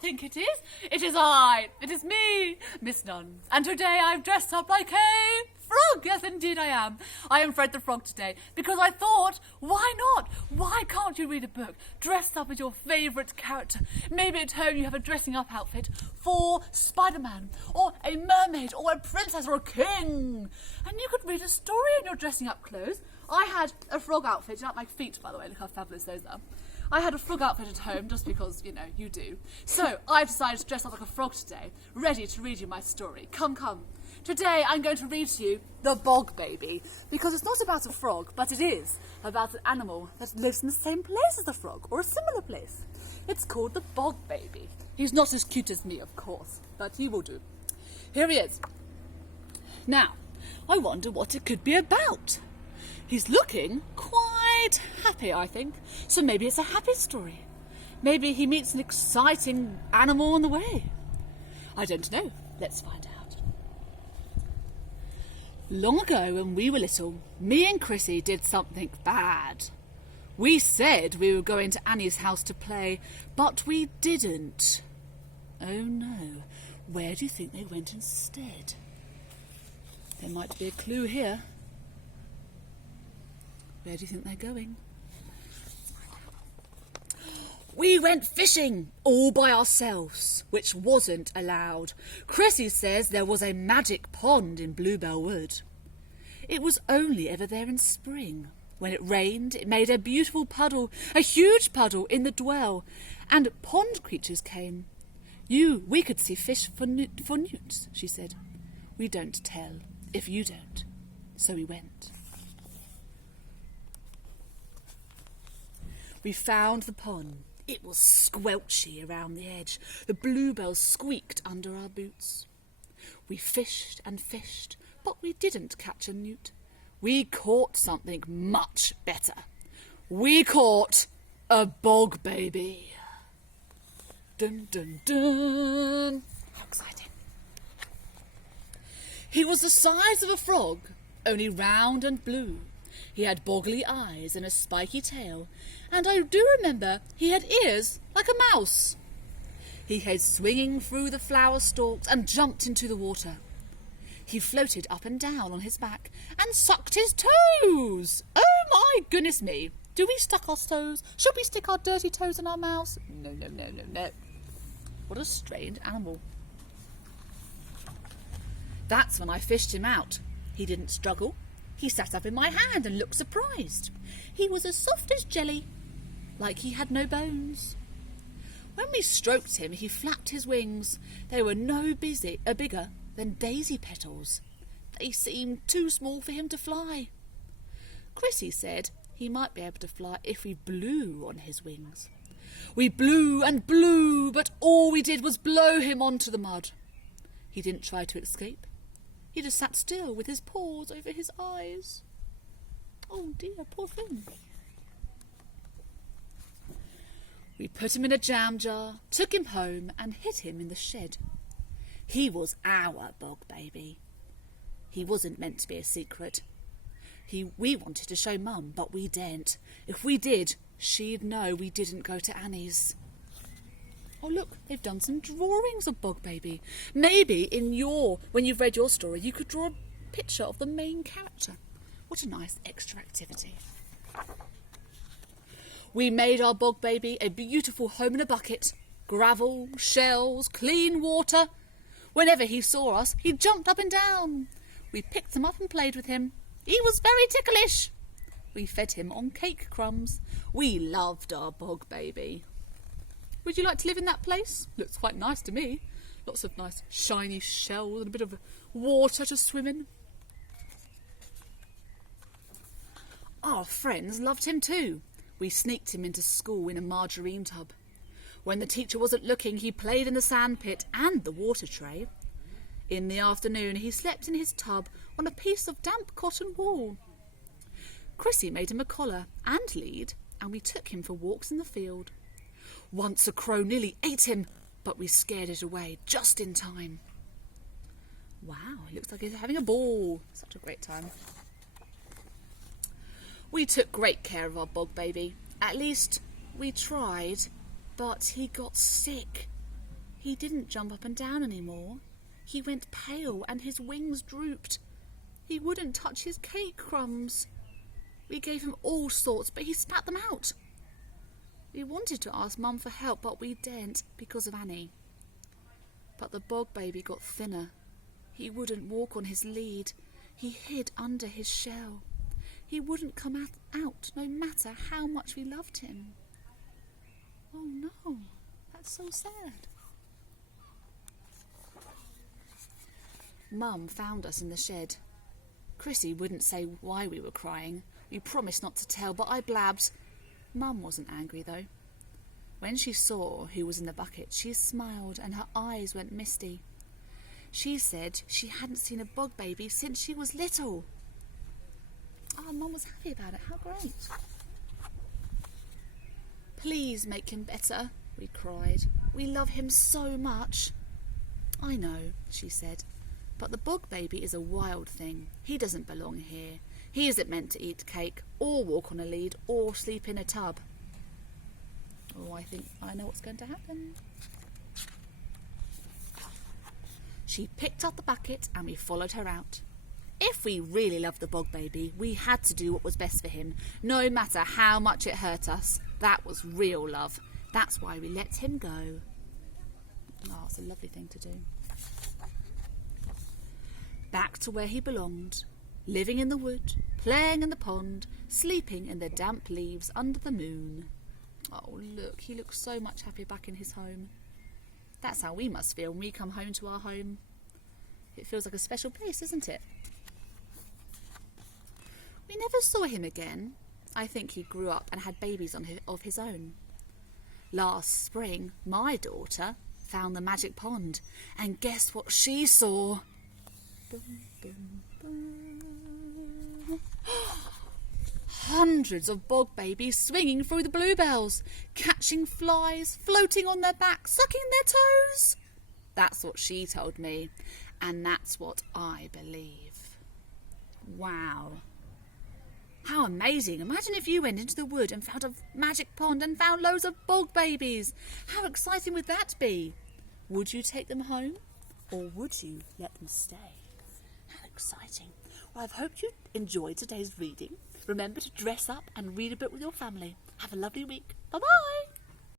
think it is. It is I. It is me, Miss Nunn. And today I've dressed up like a frog. Yes, indeed I am. I am Fred the Frog today because I thought, why not? Why can't you read a book dressed up as your favourite character? Maybe at home you have a dressing up outfit for Spider-Man or a mermaid or a princess or a king. And you could read a story in your dressing up clothes. I had a frog outfit. You like my feet, by the way. Look how fabulous those are. I had a frog outfit at home just because, you know, you do. So I've decided to dress up like a frog today, ready to read you my story. Come, come. Today I'm going to read to you The Bog Baby, because it's not about a frog, but it is about an animal that lives in the same place as the frog, or a similar place. It's called the Bog Baby. He's not as cute as me, of course, but he will do. Here he is. Now, I wonder what it could be about. He's looking quite happy, I think. So maybe it's a happy story. Maybe he meets an exciting animal on the way. I don't know. Let's find out. Long ago, when we were little, me and Chrissy did something bad. We said we were going to Annie's house to play, but we didn't. Oh no. Where do you think they went instead? There might be a clue here. Where do you think they're going? We went fishing all by ourselves, which wasn't allowed. Chrissy says there was a magic pond in Bluebell Wood. It was only ever there in spring. When it rained, it made a beautiful puddle, a huge puddle in the dwell, and pond creatures came. We could see fish for newts, she said. We don't tell, if you don't. So we went. We found the pond. It was squelchy around the edge. The bluebells squeaked under our boots. We fished and fished, but we didn't catch a newt. We caught something much better. We caught a bog baby. Dun, dun, dun. How exciting. He was the size of a frog, only round and blue. He had boggly eyes and a spiky tail, and I do remember he had ears like a mouse. He came swinging through the flower stalks and jumped into the water. He floated up and down on his back and sucked his toes. Oh my goodness me. Do we suck our toes? Should we stick our dirty toes in our mouths? No, no, no, no, no. What a strange animal. That's when I fished him out. He didn't struggle. He sat up in my hand and looked surprised. He was as soft as jelly, like he had no bones. When we stroked him, he flapped his wings. They were no bigger than daisy petals. They seemed too small for him to fly. Chrissy said he might be able to fly if we blew on his wings. We blew and blew, but all we did was blow him onto the mud. He didn't try to escape. He just sat still with his paws over his eyes. Oh dear, poor thing. We put him in a jam jar, took him home and hid him in the shed. He was our bog baby. He wasn't meant to be a secret. We wanted to show Mum, but we daren't. If we did, she'd know we didn't go to Annie's. Oh look, they've done some drawings of Bog Baby. Maybe when you've read your story, you could draw a picture of the main character. What a nice extra activity. We made our Bog Baby a beautiful home in a bucket. Gravel, shells, clean water. Whenever he saw us, he jumped up and down. We picked him up and played with him. He was very ticklish. We fed him on cake crumbs. We loved our Bog Baby. Would you like to live in that place? Looks quite nice to me. Lots of nice shiny shells and a bit of water to swim in. Our friends loved him too. We sneaked him into school in a margarine tub. When the teacher wasn't looking, he played in the sandpit and the water tray. In the afternoon, he slept in his tub on a piece of damp cotton wool. Chrissy made him a collar and lead, and we took him for walks in the field. Once a crow nearly ate him, but we scared it away just in time. Wow, it looks like he's having a ball. Such a great time. We took great care of our Bog Baby. At least we tried, but he got sick. He didn't jump up and down anymore. He went pale and his wings drooped. He wouldn't touch his cake crumbs. We gave him all sorts, but he spat them out. We wanted to ask Mum for help, but we daren't because of Annie. But the Bog Baby got thinner. He wouldn't walk on his lead. He hid under his shell. He wouldn't come out no matter how much we loved him. Oh no, that's so sad. Mum found us in the shed. Chrissy wouldn't say why we were crying. We promised not to tell, but I blabbed. Mum wasn't angry though. When she saw who was in the bucket, she smiled and her eyes went misty. She said she hadn't seen a Bog Baby since she was little. Oh, Mum was happy about it. How great. Please make him better, we cried. We love him so much. I know, she said, but the Bog Baby is a wild thing. He doesn't belong here. He isn't meant to eat cake or walk on a lead or sleep in a tub. Oh, I think I know what's going to happen. She picked up the bucket and we followed her out. If we really loved the Bog Baby, we had to do what was best for him, no matter how much it hurt us. That was real love. That's why we let him go. Oh, it's a lovely thing to do. Back to where he belonged, living in the wood, playing in the pond, sleeping in the damp leaves under the moon. Oh, look, he looks so much happier back in his home. That's how we must feel when we come home to our home. It feels like a special place, doesn't it? We never saw him again. I think he grew up and had babies of his own. Last spring, my daughter found the magic pond, and guess what she saw? Boom, boom, boom. Hundreds of Bog Babies swinging through the bluebells, catching flies, floating on their backs, sucking their toes. That's what she told me, and that's what I believe. Wow. How amazing. Imagine if you went into the wood and found a magic pond and found loads of Bog Babies. How exciting would that be? Would you take them home or would you let them stay? How exciting. Well, I've hoped you enjoyed today's reading. Remember to dress up and read a book with your family. Have a lovely week. Bye-bye.